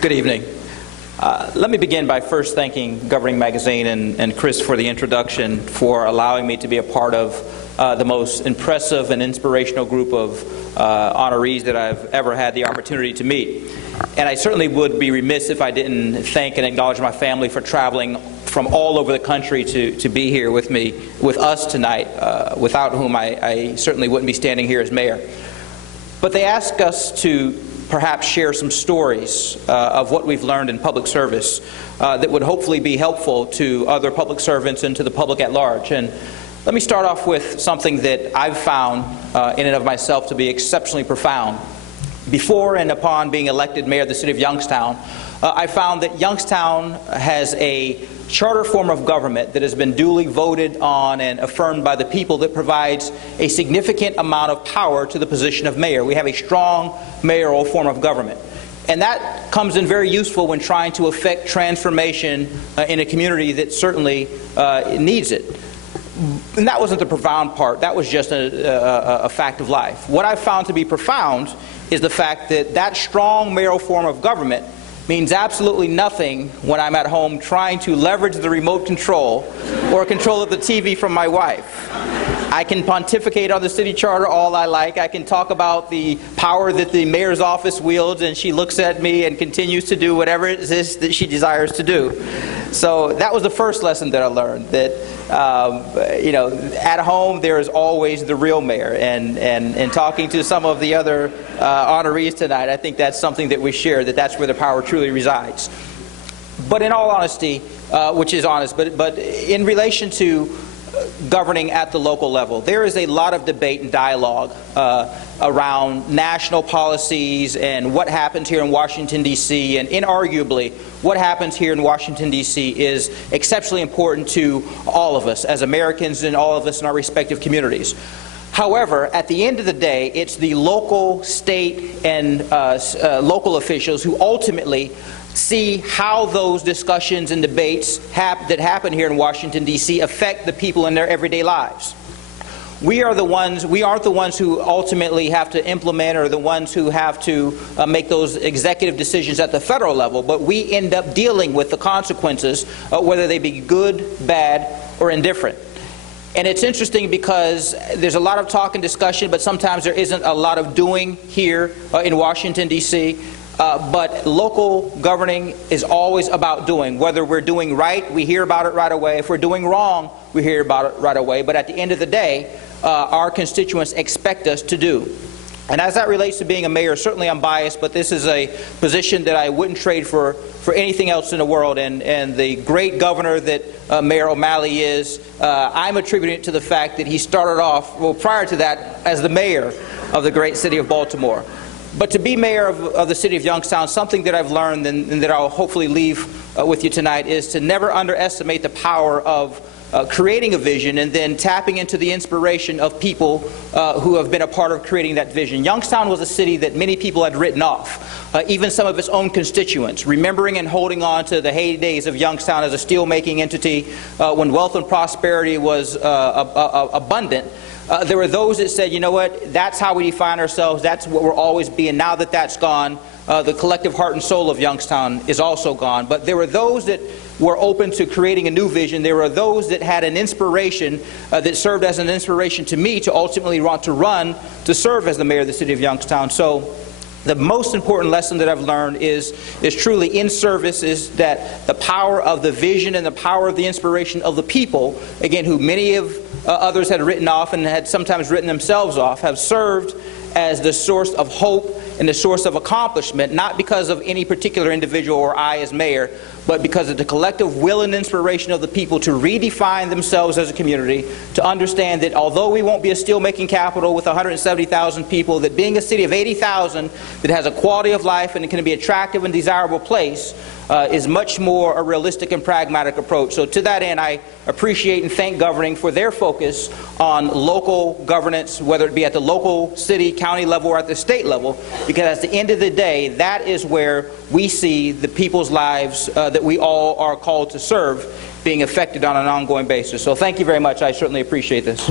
Good evening. Let me begin by first thanking Governing Magazine and Chris for the introduction, for allowing me to be a part of the most impressive and inspirational group of honorees that I've ever had the opportunity to meet. And I certainly would be remiss if I didn't thank and acknowledge my family for traveling from all over the country to be here with us tonight, without whom I certainly wouldn't be standing here as mayor. But they asked us to perhaps share some stories of what we've learned in public service that would hopefully be helpful to other public servants and to the public at large. And let me start off with something that I've found in and of myself to be exceptionally profound. Before and upon being elected mayor of the city of Youngstown, I found that Youngstown has a charter form of government that has been duly voted on and affirmed by the people that provides a significant amount of power to the position of mayor. We have a strong mayoral form of government. And that comes in very useful when trying to effect transformation in a community that certainly needs it. And that wasn't the profound part. That was just a fact of life. What I found to be profound is the fact that that strong mayoral form of government means absolutely nothing when I'm at home trying to leverage the remote control or control of the TV from my wife. I can pontificate on the city charter all I like. I can talk about the power that the mayor's office wields, and she looks at me and continues to do whatever it is that she desires to do. So that was the first lesson that I learned, that at home there is always the real mayor. And talking to some of the other honorees tonight, I think that's something that we share, that's where the power truly resides. But in all honesty, which is honest, but in relation to governing at the local level, there is a lot of debate and dialogue around national policies and what happens here in Washington, D.C. And inarguably, what happens here in Washington, D.C. is exceptionally important to all of us as Americans and all of us in our respective communities. However, at the end of the day, it's the local, state, and local officials who ultimately see how those discussions and debates that happen here in Washington, D.C. affect the people in their everyday lives. We aren't the ones who ultimately have to implement, or the ones who have to make those executive decisions at the federal level, but we end up dealing with the consequences, whether they be good, bad, or indifferent. And it's interesting because there's a lot of talk and discussion, but sometimes there isn't a lot of doing here in Washington, D.C. But local governing is always about doing. Whether we're doing right, we hear about it right away. If we're doing wrong, we hear about it right away. But at the end of the day, our constituents expect us to do. And as that relates to being a mayor, certainly I'm biased, but this is a position that I wouldn't trade for anything else in the world. And the great governor that Mayor O'Malley is, I'm attributing it to the fact that he started off, well, prior to that, as the mayor of the great city of Baltimore. But to be mayor of the city of Youngstown, something that I've learned and that I'll hopefully leave with you tonight, is to never underestimate the power of creating a vision and then tapping into the inspiration of people who have been a part of creating that vision. Youngstown was a city that many people had written off, even some of its own constituents, remembering and holding on to the heydays of Youngstown as a steel-making entity when wealth and prosperity was abundant. There were those that said, you know what, that's how we define ourselves, that's what we'll always be, and now that that's gone, the collective heart and soul of Youngstown is also gone. But there were those that were open to creating a new vision. There were those that had an inspiration that served as an inspiration to me to ultimately want to run to serve as the mayor of the city of Youngstown. So the most important lesson that I've learned is truly in service, is that the power of the vision and the power of the inspiration of the people, again, who many of others had written off and had sometimes written themselves off, have served as the source of hope and the source of accomplishment, not because of any particular individual or I as mayor, but because of the collective will and inspiration of the people to redefine themselves as a community, to understand that although we won't be a steel-making capital with 170,000 people, that being a city of 80,000 that has a quality of life and can be attractive and desirable place is much more a realistic and pragmatic approach. So to that end, I appreciate and thank governing for their focus on local governance, whether it be at the local, city, county level, or at the state level, because at the end of the day, that is where we see the people's lives that we all are called to serve being affected on an ongoing basis. So thank you very much. I certainly appreciate this.